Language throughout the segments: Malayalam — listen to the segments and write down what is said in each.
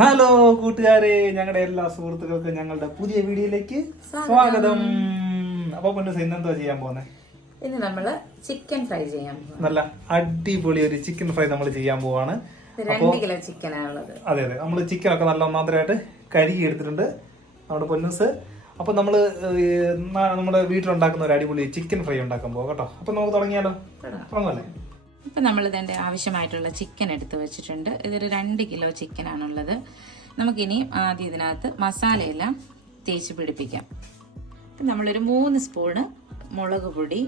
ഹലോ കൂട്ടുകാരെ, ഞങ്ങളുടെ എല്ലാ സുഹൃത്തുക്കൾക്കും ഞങ്ങളുടെ പുതിയ വീഡിയോയിലേക്ക് സ്വാഗതം. അപ്പൊ ഇന്നെന്താ ചെയ്യാൻ പോകുന്നത്? ഇന്ന് നമ്മള് ചിക്കൻ ഫ്രൈ ചെയ്യാൻ പോകും. നല്ല അടിപൊളി ഒരു ചിക്കൻ ഫ്രൈ നമ്മൾ ചെയ്യാൻ പോവാണ്. 2 കിലോ ചിക്കനാണുള്ളത്. അതെ അതെ, നമ്മൾ ചിക്കനൊക്കെ നല്ല ഒന്നാന്തരമായിട്ട് കഴുകി എടുത്തിട്ടുണ്ട് നമ്മുടെ പൊന്നൂസ്. അപ്പൊ നമ്മള് നമ്മുടെ വീട്ടിലുണ്ടാക്കുന്ന ഒരു അടിപൊളി ചിക്കൻ ഫ്രൈ ഉണ്ടാക്കാൻ പോകാം കേട്ടോ. അപ്പൊ നമുക്ക് തുടങ്ങിയാലോ? തുടങ്ങല്ലേ? ഇപ്പം നമ്മൾ ഇതിൻ്റെ ആവശ്യമായിട്ടുള്ള ചിക്കൻ എടുത്ത് വെച്ചിട്ടുണ്ട്. ഇതൊരു 2 കിലോ ചിക്കനാണുള്ളത്. നമുക്കിനി ആദ്യം ഇതിനകത്ത് മസാലയെല്ലാം തേച്ച് പിടിപ്പിക്കാം. നമ്മളൊരു 3 സ്പൂണ് മുളക് പൊടി,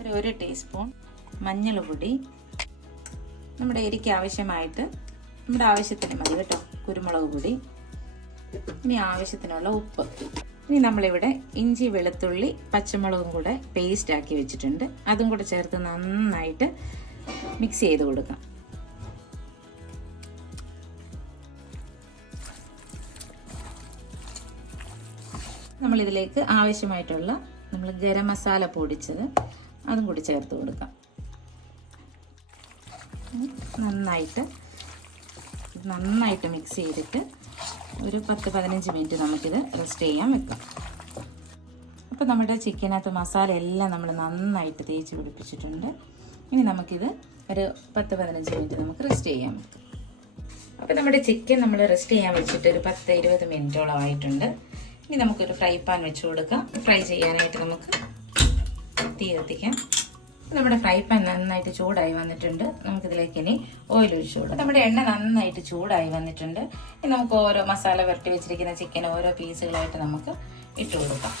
ഒരു 1 ടീസ്പൂൺ മഞ്ഞൾ പൊടി, നമ്മുടെ എരിക്ക് ആവശ്യമായിട്ട് നമ്മുടെ ആവശ്യത്തിന് മതി കേട്ടോ, കുരുമുളക് പൊടി, ഇനി ആവശ്യത്തിനുള്ള ഉപ്പ്. ഇനി നമ്മളിവിടെ ഇഞ്ചി വെളുത്തുള്ളി പച്ചമുളകും കൂടെ പേസ്റ്റ് ആക്കി വെച്ചിട്ടുണ്ട്. അതും കൂടെ ചേർത്ത് നന്നായിട്ട് മിക്സ് ചെയ്ത് കൊടുക്കാം. നമ്മളിതിലേക്ക് ആവശ്യമായിട്ടുള്ള നമ്മൾ ഗരം മസാല പൊടിച്ചത് അതും കൂടി ചേർത്ത് കൊടുക്കാം. നന്നായിട്ട് മിക്സ് ചെയ്തിട്ട് ഒരു 10-15 മിനിറ്റ് നമുക്കിത് റെസ്റ്റ് ചെയ്യാൻ വെക്കാം. അപ്പോൾ നമ്മുടെ ചിക്കനകത്ത് മസാല എല്ലാം നമ്മൾ നന്നായിട്ട് തേച്ച് പിടിപ്പിച്ചിട്ടുണ്ട്. ഇനി നമുക്കിത് ഒരു 10-15 മിനിറ്റ് നമുക്ക് റെസ്റ്റ് ചെയ്യാൻ വെക്കാം. അപ്പോൾ നമ്മുടെ ചിക്കൻ നമ്മൾ റെസ്റ്റ് ചെയ്യാൻ വെച്ചിട്ട് ഒരു 10-20 മിനിറ്റോളം ആയിട്ടുണ്ട്. ഇനി നമുക്കൊരു ഫ്രൈ പാൻ വെച്ച് കൊടുക്കാം. ഫ്രൈ ചെയ്യാനായിട്ട് നമുക്ക് തീ കത്തിക്കാം. നമ്മുടെ ഫ്രൈ പാൻ നന്നായിട്ട് ചൂടായി വന്നിട്ടുണ്ട്. നമുക്കിതിലേക്ക് ഇനി ഓയിൽ ഒഴിച്ചു കൊടുക്കാം. നമ്മുടെ എണ്ണ നന്നായിട്ട് ചൂടായി വന്നിട്ടുണ്ട്. ഇനി നമുക്ക് ഓരോ മസാല പുരട്ടി വെച്ചിരിക്കുന്ന ചിക്കൻ ഓരോ പീസുകളായിട്ട് നമുക്ക് ഇട്ട് കൊടുക്കാം.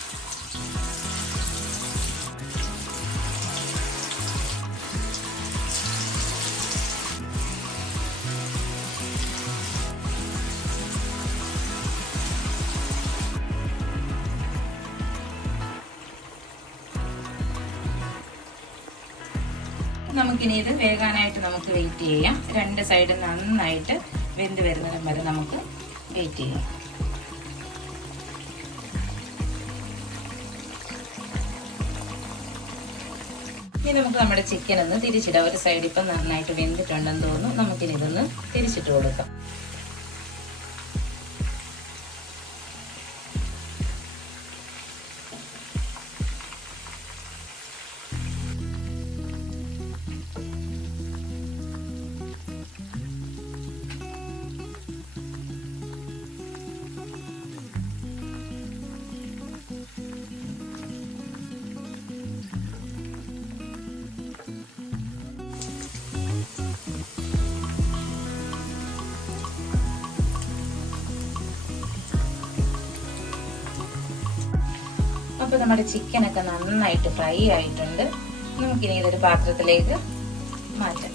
നമുക്കിനി ഇത് വേകാനായിട്ട് നമുക്ക് വെയിറ്റ് ചെയ്യാം. 2 സൈഡും നന്നായിട്ട് വെന്ത് വരുന്നിടം വരെ നമുക്ക് വെയിറ്റ് ചെയ്യാം. ഇനി നമുക്ക് നമ്മുടെ ചിക്കൻ ഒന്ന് തിരിച്ചിടാം. ഒരു സൈഡ് ഇപ്പം നന്നായിട്ട് വെന്തിട്ടുണ്ടെന്ന് തോന്നുന്നു. നമുക്കിനി ഇതൊന്ന് തിരിച്ചിട്ട് കൊടുക്കാം. അപ്പോൾ നമ്മുടെ ചിക്കനൊക്കെ നന്നായിട്ട് ഫ്രൈ ആയിട്ടുണ്ട്. നമുക്കിനി ഇതൊരു പാത്രത്തിലേക്ക് മാറ്റാം.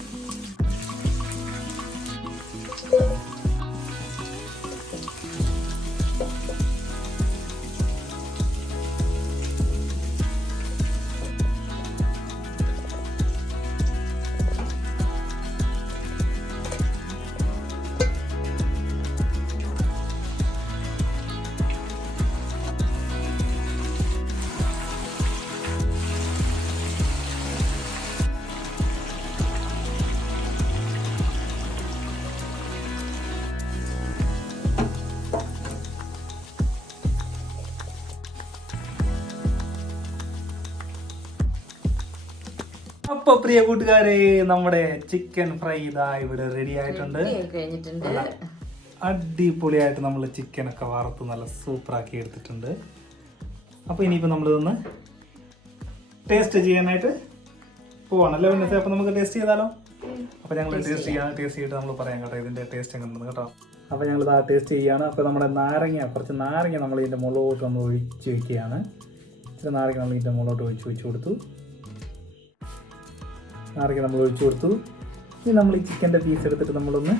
അപ്പൊ പ്രിയ കൂട്ടുകാരെ, നമ്മുടെ ചിക്കൻ ഫ്രൈ ഇതാ ഇവിടെ റെഡി ആയിട്ടുണ്ട്. അടിപൊളിയായിട്ട് നമ്മൾ ചിക്കനൊക്കെ വറുത്ത് നല്ല സൂപ്പറാക്കി എടുത്തിട്ടുണ്ട്. അപ്പൊ ഇനിയിപ്പോ നമ്മളിതൊന്ന് ടേസ്റ്റ് ചെയ്യാനായിട്ട് പോവാണല്ലോ. അപ്പൊ നമുക്ക് ടേസ്റ്റ് ചെയ്താലോ? അപ്പൊ ഞങ്ങൾ ടേസ്റ്റ് ചെയ്തിട്ട് നമ്മൾ പറയാം കേട്ടോ ഇതിന്റെ ടേസ്റ്റ് എങ്ങനെയുണ്ടെന്ന് കേട്ടോ. അപ്പൊ ഞങ്ങൾ ഇതാ ടേസ്റ്റ് ചെയ്യാണ്. അപ്പൊ നമ്മുടെ കുറച്ച് നാരങ്ങ നമ്മൾ ഇതിന്റെ മുളകോട്ട് നമ്മൾ ഒഴിച്ച് വെക്കുകയാണ്. ഇച്ചിരി നാരങ്ങ നമ്മൾ ഇതിന്റെ മുളകോട്ട് ഒഴിച്ച് കൊടുത്തു. നാരങ്ങ നമ്മൾ ഒഴിച്ചു കൊടുത്തു. ഇനി നമ്മൾ ഈ ചിക്കൻ്റെ പീസ് എടുത്തിട്ട് നമ്മളൊന്ന്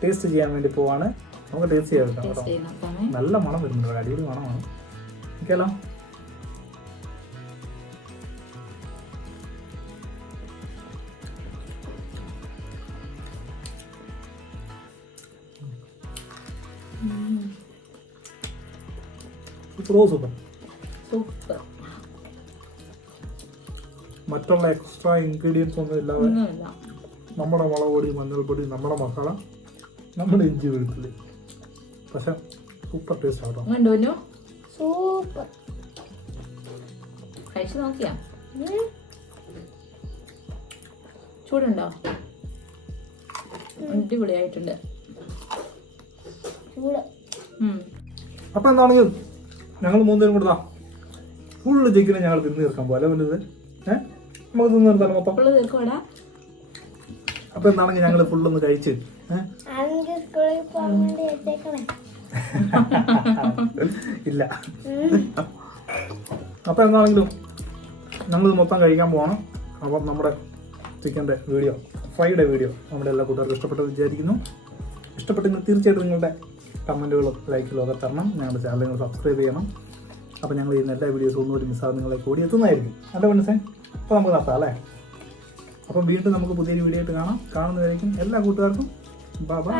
ടേസ്റ്റ് ചെയ്യാൻ വേണ്ടി പോവാണ്. നമുക്ക് ടേസ്റ്റ് ചെയ്യാം കേട്ടോ. നല്ല മണം വരുന്നുണ്ട്, അടിപൊളി മണമാണ്. ഓക്കെയല്ലോ? സൂപ്പർ. മറ്റുള്ള എക്സ്ട്രാ ഇൻഗ്രീഡിയൻസ് ഒന്നും ഇല്ലാതെ നമ്മുടെ മുളക് പൊടി, മഞ്ഞൾപ്പൊടി, നമ്മുടെ മസാല നമ്മൾ ഇഞ്ചി വെളുത്തുള്ളി പക്ഷെ സൂപ്പർ ടേസ്റ്റ് ആട്ടോ. കണ്ടു സൂപ്പർ. കഴിച്ചു നോക്കിയാ? ചൂടുണ്ടോ? അടിപൊളിയായിട്ടുണ്ട്. ചൂട്. അപ്പൊ എന്താണെങ്കിലും ഞങ്ങൾ മൂന്നുപേരും കൊടുത്താ ഫുള്ള് ചിക്കനെ ഞങ്ങൾ തിന്ന് തീർക്കാൻ പോലെ വലുത്. നമുക്ക് തിന്ന് തീർത്താലോ മൊത്തം? തീർക്കോടാ. അപ്പൊ എന്താണെങ്കിൽ ഞങ്ങൾ ഫുള്ളൊന്ന് കഴിച്ച് ആണെങ്കിൽ സ്കൂളിൽ പോകാൻ വേണ്ടി വെച്ചേക്കണേ. ഇല്ല. അപ്പൊ എന്താണെങ്കിലും ഞങ്ങളിത് മൊത്തം കഴിക്കാൻ പോകണം. അപ്പം നമ്മുടെ ചിക്കൻ്റെ വീഡിയോ, ഫ്രൈയുടെ വീഡിയോ നമ്മുടെ എല്ലാ കൂട്ടുകാർക്കും ഇഷ്ടപ്പെട്ടെന്ന് വിചാരിക്കുന്നു. ഇഷ്ടപ്പെട്ടെങ്കിൽ തീർച്ചയായിട്ടും നിങ്ങളുടെ കമൻറ്റുകളും ലൈക്കുകളും ഒക്കെ തരണം. ഞങ്ങളുടെ ചാനൽ നിങ്ങൾ സബ്സ്ക്രൈബ് ചെയ്യണം. അപ്പോൾ ഞങ്ങൾ ചെയ്യുന്ന എല്ലാ വീഡിയോസും ഒന്നും ഒരു മിസ്സാതെ നിങ്ങളെ കൂടി എത്തുന്നതായിരിക്കും. അല്ല മനസ്സേ? അപ്പോൾ നമുക്ക് നടത്താം അല്ലേ? അപ്പം വീണ്ടും നമുക്ക് പുതിയൊരു വീഡിയോ ആയിട്ട് കാണാം. കാണുന്നതായിരിക്കും. എല്ലാ കൂട്ടുകാർക്കും ബൈ ബൈ.